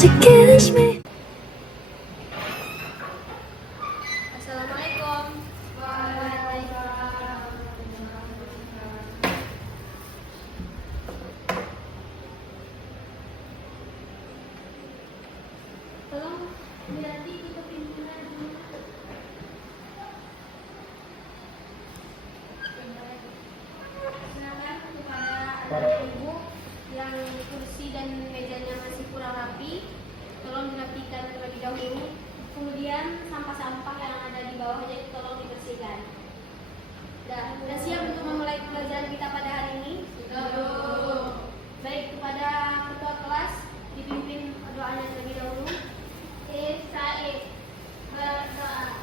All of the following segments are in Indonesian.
to kiss me. Assalamualaikum. Tolong berarti kita pimpinan dulu. Silakan kepada anak ibu yang kursi dan mejanya masih kurang rapi, tolong dirapikan terlebih dahulu. Kemudian sampah-sampah yang ada di bawahnya itu tolong dibersihkan. Sudah siap untuk memulai pelajaran kita pada hari ini? Sudah. Baik, kepada ketua kelas dipimpin doanya terlebih dahulu. Said berdoa.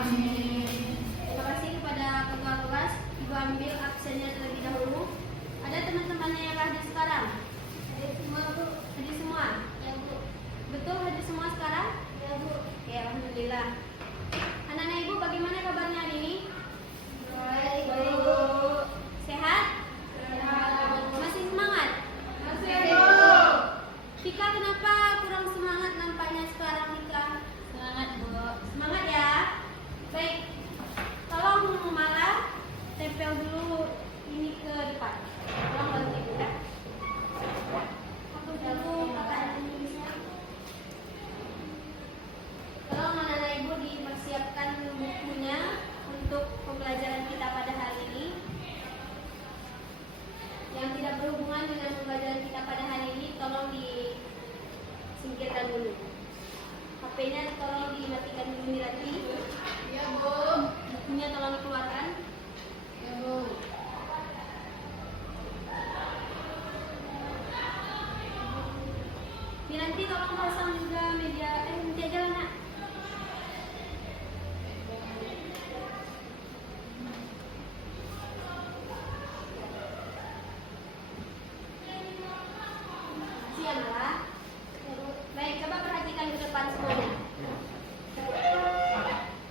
Amin. Terima kasih kepada ketua kelas. Ibu ambil absennya terlebih dahulu. Ada teman-temannya yang hadir sekarang? Hadir semua, Bu. Hadir semua? Ya, Bu. Betul hadir semua sekarang? Ya, Bu. Oke, alhamdulillah. Anak-anak ibu bagaimana kabarnya hari ini? Baik, Bu. Sehat? Sehat. Masih semangat? Masih, Bu. Tika, kenapa kurang semangat nampaknya sekarang, Tika? Semangat, Bu. Semangat ya? Baik. Tolong malah tempel dulu ini ke depan. Tolong bantu Ibu ya. Aku dulu pakai Indonesia. Tolong anak-anak ibu dipersiapkan bukunya untuk pembelajaran kita pada hari ini. Yang tidak berhubungan dengan pembelajaran kita pada hari ini tolong disingkirkan dulu. HP-nya tolong dimatikan dulu Miranti. Ya, Bu. Bukunya tolong dikeluarkan. Ya, Bu. Miranti tolong pasang juga media jalan, Nak. Sianglah. Baik, coba perhatikan ke depan semuanya.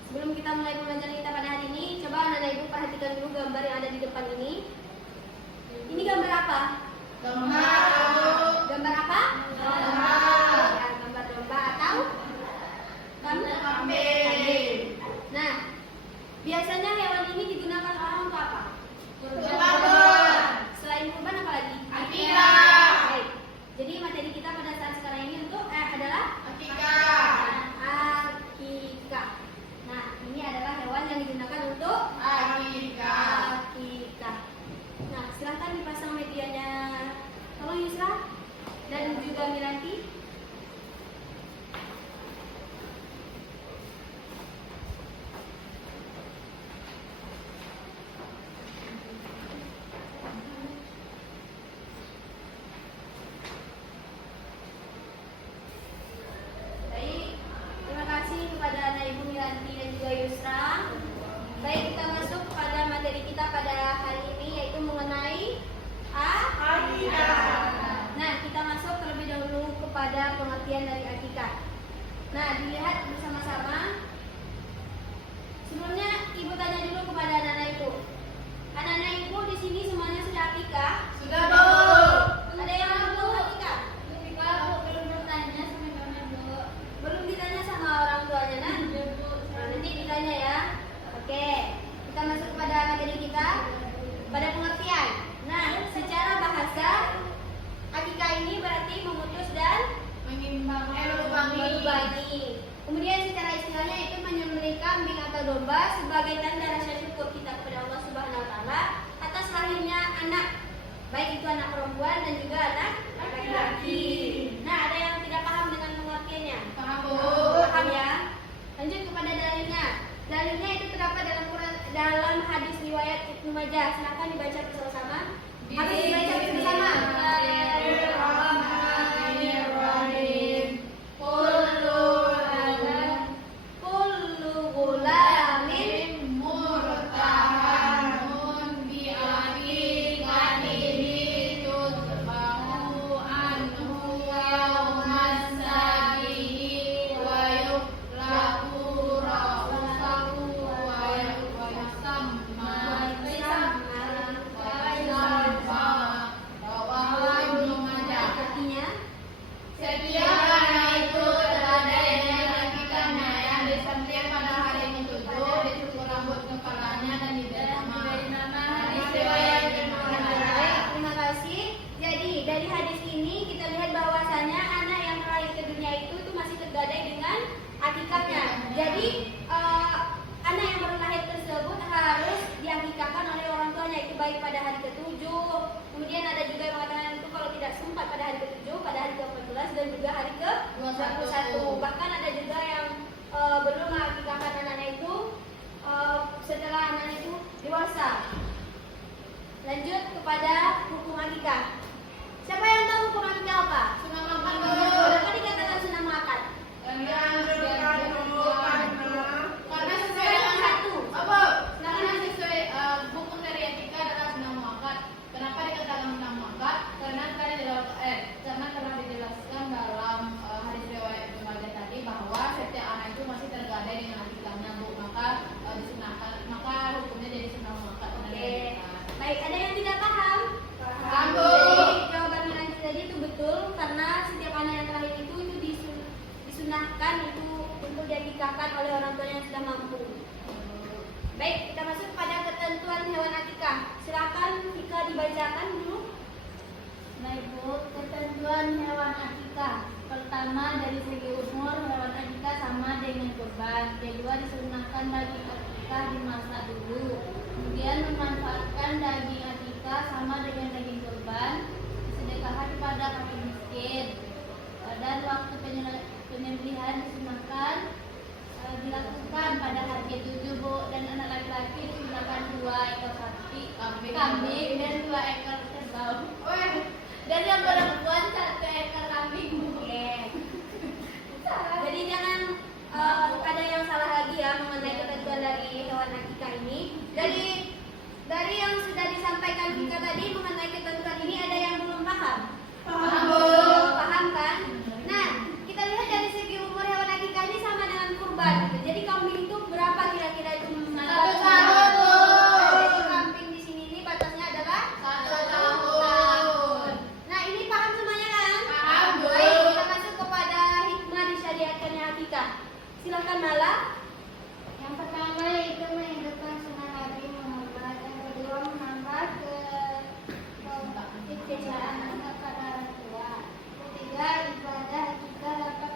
Sebelum kita mulai pembelajaran kita pada hari ini, coba anak-anak ibu perhatikan dulu gambar yang ada di depan ini. Ini gambar apa? Gambar apa? Ya, gambar domba atau gambar kambing. Nah, biasanya hewan ini digunakan orang untuk apa? Selain kurban apa lagi? Baik. Jadi materi kita pada saat sekarang ini untuk adalah akikah. Nah, ini adalah hewan yang digunakan untuk akikah. Nah, silahkan dipasang medianya. Tolong Yusra dan juga Miranti. Baik, terima kasih kepada anak ibu Miranti dan juga Yusra. Baik, kita masuk pada materi kita pada hari ini yaitu mengenai akikah. Nah, kita masuk terlebih dahulu kepada pengertian dari akikah. Nah, dilihat bersama-sama. Sebelumnya ibu tanya dulu kepada anak-anak ibu. Anak-anak ibu di sini semuanya sudah akikah? Sudah, Bu. Ada yang belum akikah? Belum bertanya sama mama, Bu. Belum ditanya sama orang tuanya, nah? Nah, nanti ditanya ya. Oke, kita masuk kepada materi kita, pada pengertian. Nah, secara bahasa, akikah ini berarti memutus dan melubangi. Kemudian secara istilahnya itu menyembelih kambing atau domba sebagai tanda rasa syukur kita kepada Allah Subhanahu Wa Taala atas lahirnya anak, baik itu anak perempuan dan juga anak laki-laki. Nah, ada yang tidak paham dengan pengertiannya? Paham, Bu. Paham ya? Lanjut kepada dalilnya. Dalilnya itu terdapat dalam hadis riwayat Ibnu Majah. Silakan dibaca bersama-sama. Harus dibaca bersama. Bismillahirrahmanirrahim. Kullu gulamin Murtahanun bi aqiqatihi tutba'u anhu yawmas sabihi wa yuqlaqu ra'usahu wa yusamma Setiap anak itu tergadai dengan akikahnya yang disembelih pada hari ke-7, disukur rambut kepalanya dan diberi nama. Hadis riwayat Ibnu Majah. Terima kasih. Jadi dari hadis ini kita lihat bahwasanya anak yang lahir ke dunia itu masih tergadai dengan akikahnya. Jadi anak yang baru lahir tersebut harus diakikahkan oleh orang tuanya, itu baik pada hari ke-7. Kemudian ada juga yang mengatakan itu kalau tidak sempat pada hari ke-7, pada hari ke-14 dan juga hari ke-21. Bahkan ada juga yang belum mengakikahkan anaknya itu setelah anaknya itu dewasa. Lanjut kepada hukum akikah. Siapa yang tahu hukum akikah apa? Sunah makan Kenapa dikatakan sunah makan? karena sesuai dengan karena sesuai hukum dari etika adalah sunah muakkad. Kenapa dikatakan sunah muakkad? Karena telah dijelaskan dalam hadis riwayat Ibnu Majah tadi bahwa setiap anak itu masih tergadai dengan akikahnya, Bu. Maka disunahkan, maka hukumnya jadi sunah muakkad. Oke. Baik, ada yang tidak paham? Paham, Bu. Jadi jawaban Nanti tadi itu betul karena setiap anak yang terlahir itu disunahkan itu untuk diakikahkan oleh orang tua yang sudah mampu. Baik, kita masuk pada ketentuan hewan akikah. Silakan Ika dibacakan dulu. Nah Ibu, ketentuan hewan akikah. Pertama, dari segi umur, hewan akikah sama dengan kurban. Kedua, disunahkan daging akikah di masa dulu. Kemudian memanfaatkan daging akikah sama dengan daging kurban, disedekahkan kepada fakir miskin. Dan waktu penyembelihan disunahkan dilakukan pada hari ke-7, Bu. Dan anak laki-laki disunahkan 2 ekor kambing dan 2 ekor kerbau. Dan yang perempuan 1 ekor kambing, Bu. Jadi jangan ada yang salah lagi ya mengenai ketentuan dari hewan akikah ini. Dari yang sudah disampaikan Ika tadi mengenai ketentuan ini, ada yang belum paham? Paham, Bu. Paham kan? Nah, kita lihat dari segi umur hewan akikah ini sama dengan kurban gitu. Jadi kambing itu berapa kira-kira itu? 1 tahun, Bu. Jadi kambing di sini ini batasnya adalah 1 1 tahun. Nah, ini paham semuanya kan? Paham, Bu. Baik, kita masuk kepada hikmah disyariatkannya akikah. Silakan Nala. Yang pertama yaitu menghidupkan sunnah Nabi Muhammad. Yang kedua, menambah kecintaan anak kepada orang tua. Ketiga, ibadah akikah dapat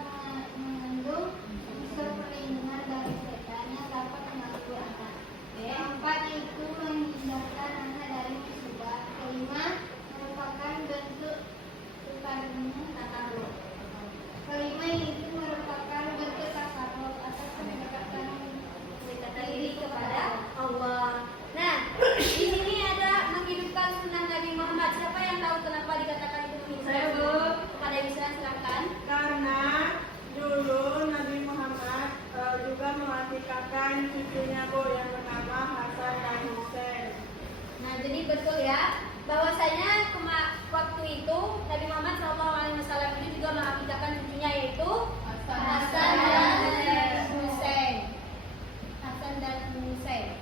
mengandung unsur perlindungan dari setan yang dapat mengganggu anak. Keempat, yaitu menghindarkan anak dari musibah. Kelima, merupakan bentuk tukarnya takaruf. Kelima, yaitu merupakan bentuk takaruf atas pendekatan Diri kepada Allah. Nah, di sini ada menghidupkan sunnah Nabi Muhammad. Siapa yang tahu kenapa dikatakan itu menghidupkan? Saya, Bu. Pada Yusra silakan. Karena dulu Nabi Muhammad juga mengakikahkan cucunya, Bu, yang bernama Hasan dan Husain. Nah, jadi betul ya bahwasanya waktu itu Nabi Muhammad SAW itu juga mengakikahkan cucunya yaitu Hasan dan Husain. Hasan dan Husain.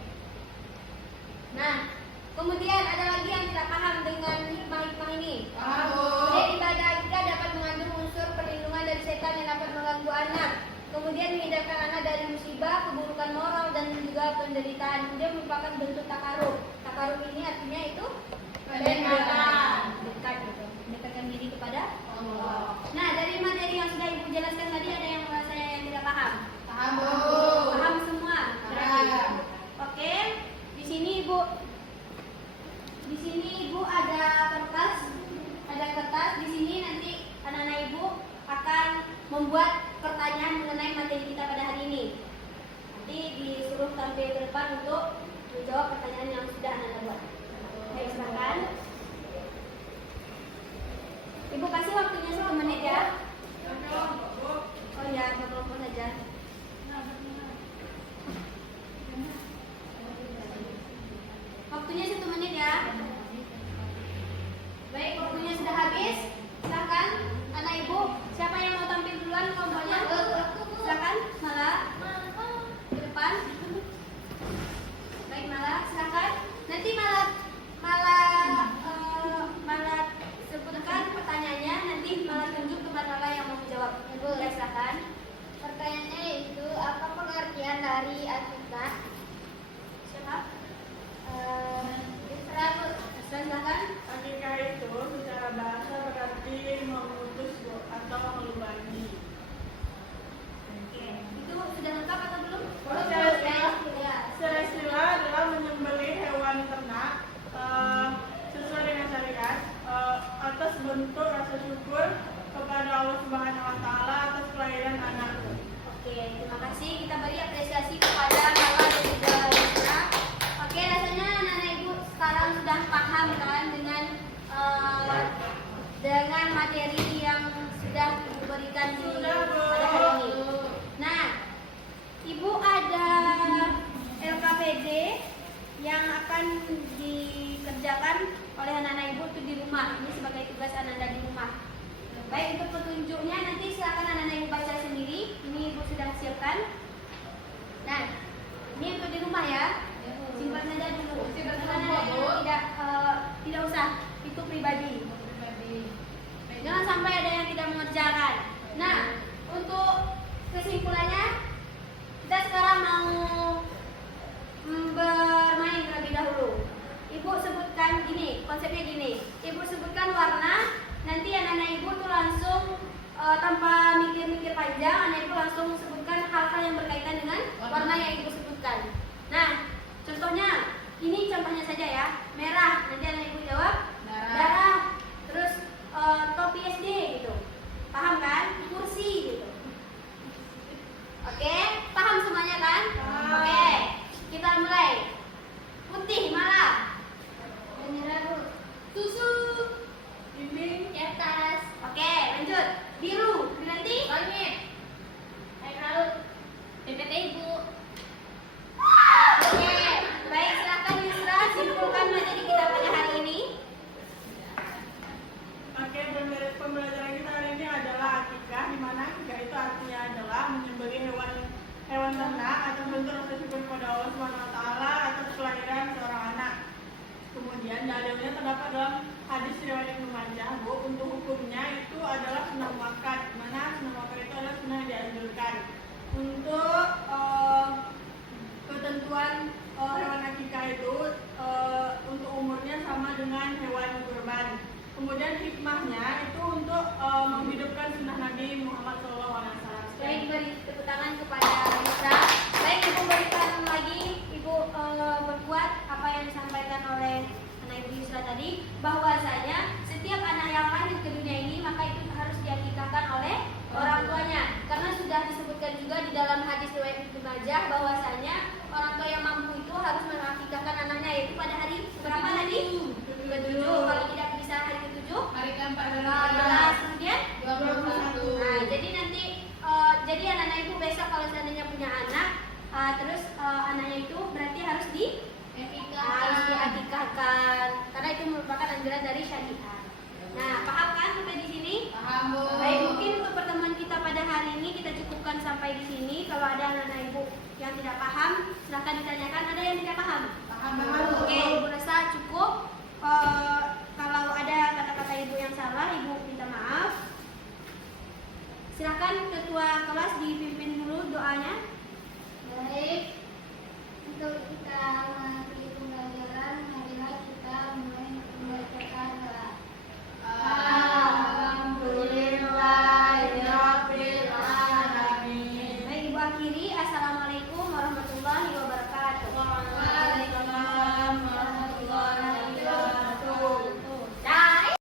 Nah, kemudian ada lagi yang tidak paham dengan hikmah-hikmah ini. Paham, Bu. Jadi ibadah akikah dapat mengandung unsur perlindungan dari setan yang dapat mengganggu anak. Kemudian menghindarkan anak dari musibah, keburukan moral dan juga penderitaan. Kemudian merupakan bentuk takarub. Takarub ini artinya itu Pendekatan. dekat gitu. Mendekatkan diri kepada Allah. Nah, dari materi yang sudah Ibu jelaskan tadi ada yang merasa yang tidak paham? Paham, Bu. Paham semua? Berarti. Paham. Oke. Di sini Ibu ada kertas. Di sini nanti anak-anak Ibu akan membuat pertanyaan mengenai materi kita pada hari ini. Nanti disuruh tampil ke depan untuk menjawab pertanyaan yang sudah anak buat. Baik, silakan. Ibu kasih waktunya 1 menit ya. Oh ya, telepon saja. Waktunya 1 menit ya. Baik, waktunya sudah habis. Silakan anak Ibu. Siapa yang mau tampil duluan kelompoknya? Silakan, Mala. Ke depan. Baik, Mala, silakan. Nanti Mala sebutkan pertanyaannya, nanti Mala tunjuk ke Ibu, silakan. Pertanyaannya itu apa pengertian dari akikah? Siapa? Isra, Bu. Silakan. Akikah itu secara bahasa berarti memutus atau melubangi. Oke. Itu sudah lengkap atau belum? Secara istilah adalah menyembelih hewan ternak sesuai dengan syariat atas bentuk rasa syukur kepada Allah Subhanahu wa taala atas kelahiran anak. Oke, terima kasih. Kita beri apresiasi kepada Lala dan juga Isra. Oke, rasanya anak-anak ibu sekarang sudah paham kan dengan materi yang sudah diberikan pada hari ini. Nah, ibu ada LKPD yang akan dikerjakan oleh anak-anak ibu itu di rumah. Ini sebagai tugas anak-anak di rumah. Baik, untuk petunjuknya nanti silakan anak-anak ibu baca sendiri. Ini ibu sudah siapkan. Nah, ini untuk di rumah ya. Simpan saja dulu. Anak-anak ibu tidak usah, itu pribadi. Jangan sampai ada yang tidak mengerjakan. Nah, untuk kesimpulannya, kita sekarang mau bermain terlebih dahulu. Ibu sebutkan gini, konsepnya gini. Ibu sebutkan warna, nanti anak-anak ibu tuh langsung tanpa mikir-mikir panjang, anak ibu langsung sebutkan hal-hal yang berkaitan dengan warna yang ibu sebutkan. Nah, contohnya, ini contohnya saja ya, merah. Nanti anak ibu jawab darah. Terus topi SD gitu, paham kan? Kursi gitu. Oke, paham semuanya kan? Oke, kita mulai. Putih malah. Menyerah, Bu. Susu. Ini Di atas. Oke, lanjut. Biru. Nanti. Langit. Air laut. PPT Ibu. Oke, baik, silakan Yusra simpulkan materi kita pada hari ini. Oke, pembelajaran kita hari ini adalah akikah, di mana akikah itu artinya adalah menyembelih hewan ternak atau bentuk rasa syukur kepada Allah Subhanahu wa taala atas kelahiran seorang anak. Kemudian dalilnya terdapat dalam hadis riwayat Ibnu Majah, Bu. Untuk hukumnya itu adalah sunnah muakkad, di mana sunnah muakkad itu adalah sunnah yang dianjurkan. Untuk ketentuan hewan akikah itu untuk umurnya sama dengan hewan kurban. Kemudian hikmahnya itu untuk menghidupkan sunnah Nabi Muhammad SAW. Baik, beri tepuk tangan kepada Yusra. Baik, ibu berikan lagi, ibu berbuat apa yang disampaikan oleh anak ibu Yusra tadi, bahwasanya setiap anak yang lahir ke dunia ini maka itu harus diakikahkan oleh orang tuanya, karena sudah disebutkan juga di dalam hadis riwayat Ibnu Majah bahwasanya orang tua yang mampu itu harus mengakikahkan anaknya, yaitu pada hari berapa tadi? Ke-7. Kalau tidak bisa hari ke-7, Hari ke-14. kemudian 21. Nah, jadi nanti jadi anak-anak ibu besok kalau seandainya punya anak, terus anaknya itu berarti harus diakikahkan, karena itu merupakan anjuran dari syariat. Nah, paham kan sampai di sini? Paham, Bu. Baik, mungkin untuk pertemuan kita pada hari ini kita cukupkan sampai di sini. Kalau ada anak-anak ibu yang tidak paham, silahkan ditanyakan. Ada yang tidak paham? Paham, Bu. Oke, ibu rasa cukup. Kalau ada kata-kata ibu yang salah, ibu minta maaf. Silakan ketua kelas dipimpin dulu doanya. Baik. Untuk kita mengakhiri pembelajaran, marilah kita mulai membacakan doa. Alhamdulillahirabbil alamin. Baik, ibu akhiri. Assalamualaikum warahmatullahi wabarakatuh. Waalaikumsalam warahmatullahi wabarakatuh. Dah.